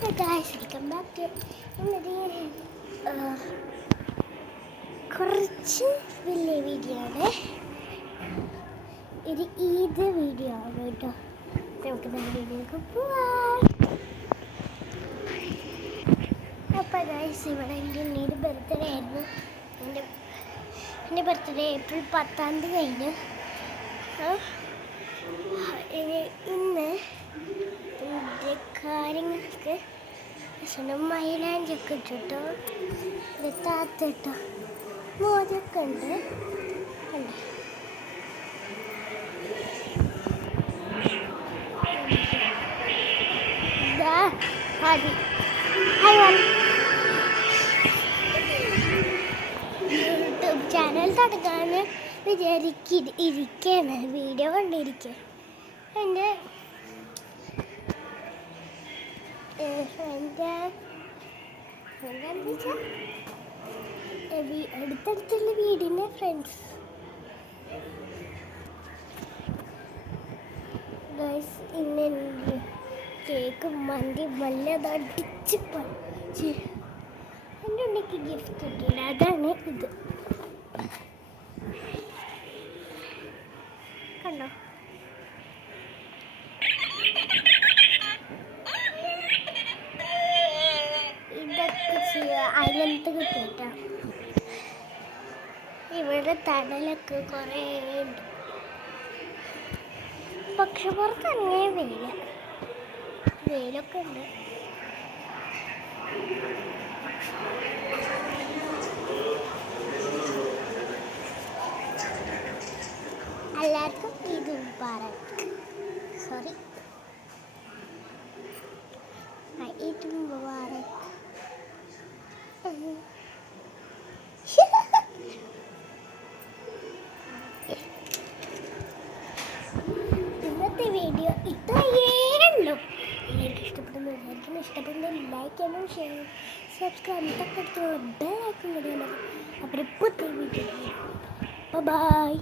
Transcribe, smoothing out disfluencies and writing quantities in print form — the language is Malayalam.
Hey guys, welcome back to ഇന്നൊരു കുറച്ച് വലിയ വീഡിയോ ആണ്. ഒരു ഈദ് വീഡിയോ ആണ് കേട്ടോ. നമുക്ക് വീഡിയോക്ക് പോവാം. അപ്പോൾ ഗൈസ്, ഇവിടെ എൻ്റെ ഉണ്ണിയുടെ ബർത്ത്ഡേ ആയിരുന്നു. എൻ്റെ ബർത്ത്ഡേ ഏപ്രിൽ 10 കഴിഞ്ഞു. ഇന്ന് എൻ്റെ കാര്യങ്ങൾക്ക് മൈലാഞ്ചൊക്കെ ഇട്ടിട്ടോ, താത്തിട്ടോ, മോദൊക്കെ ഉണ്ട്. കണ്ടേ, യൂട്യൂബ് ചാനൽ തുടങ്ങാൻ ഇരിക്കുകയാണ്, വീഡിയോ കണ്ടിരിക്കുക. എൻ്റെ അടുത്തടുത്തുള്ള വീടിൻ്റെ ഫ്രണ്ട്സ്. ഗൈസ്, ഇന്ന് കേക്ക് മന്തി വല്ലത് അടിച്ച് പറിച്ച് എൻ്റെ ഉണ്ണിക്ക് ഗിഫ്റ്റ് കിട്ടിയില്ല. അതാണ് ഇത്, കണ്ടോ? അങ്ങനത്തെ കിട്ടിയിട്ടാ. ഇവിടെ തണലൊക്കെ കുറേ ഉണ്ട്, പക്ഷെ പുറത്തങ്ങനെ വെയിലൊക്കെ ഉണ്ട്. എല്ലാവർക്കും ഈദ് മുബാറക്ക്. സോറി, ഈദ് മുബാറക്ക്. ഇന്നത്തെ വീഡിയോ ഇത്രയേ ഉള്ളൂ. എനിക്ക് ഇഷ്ടപ്പെടുന്ന ലൈക്ക് ചെയ്യണം, ഷെയർ, സബ്സ്ക്രൈബ് തൊട്ടടുത്ത് ബെൽ ഐക്കൺ കൂടി. അപ്പോൾ പുതിയ വീഡിയോ. ബൈ.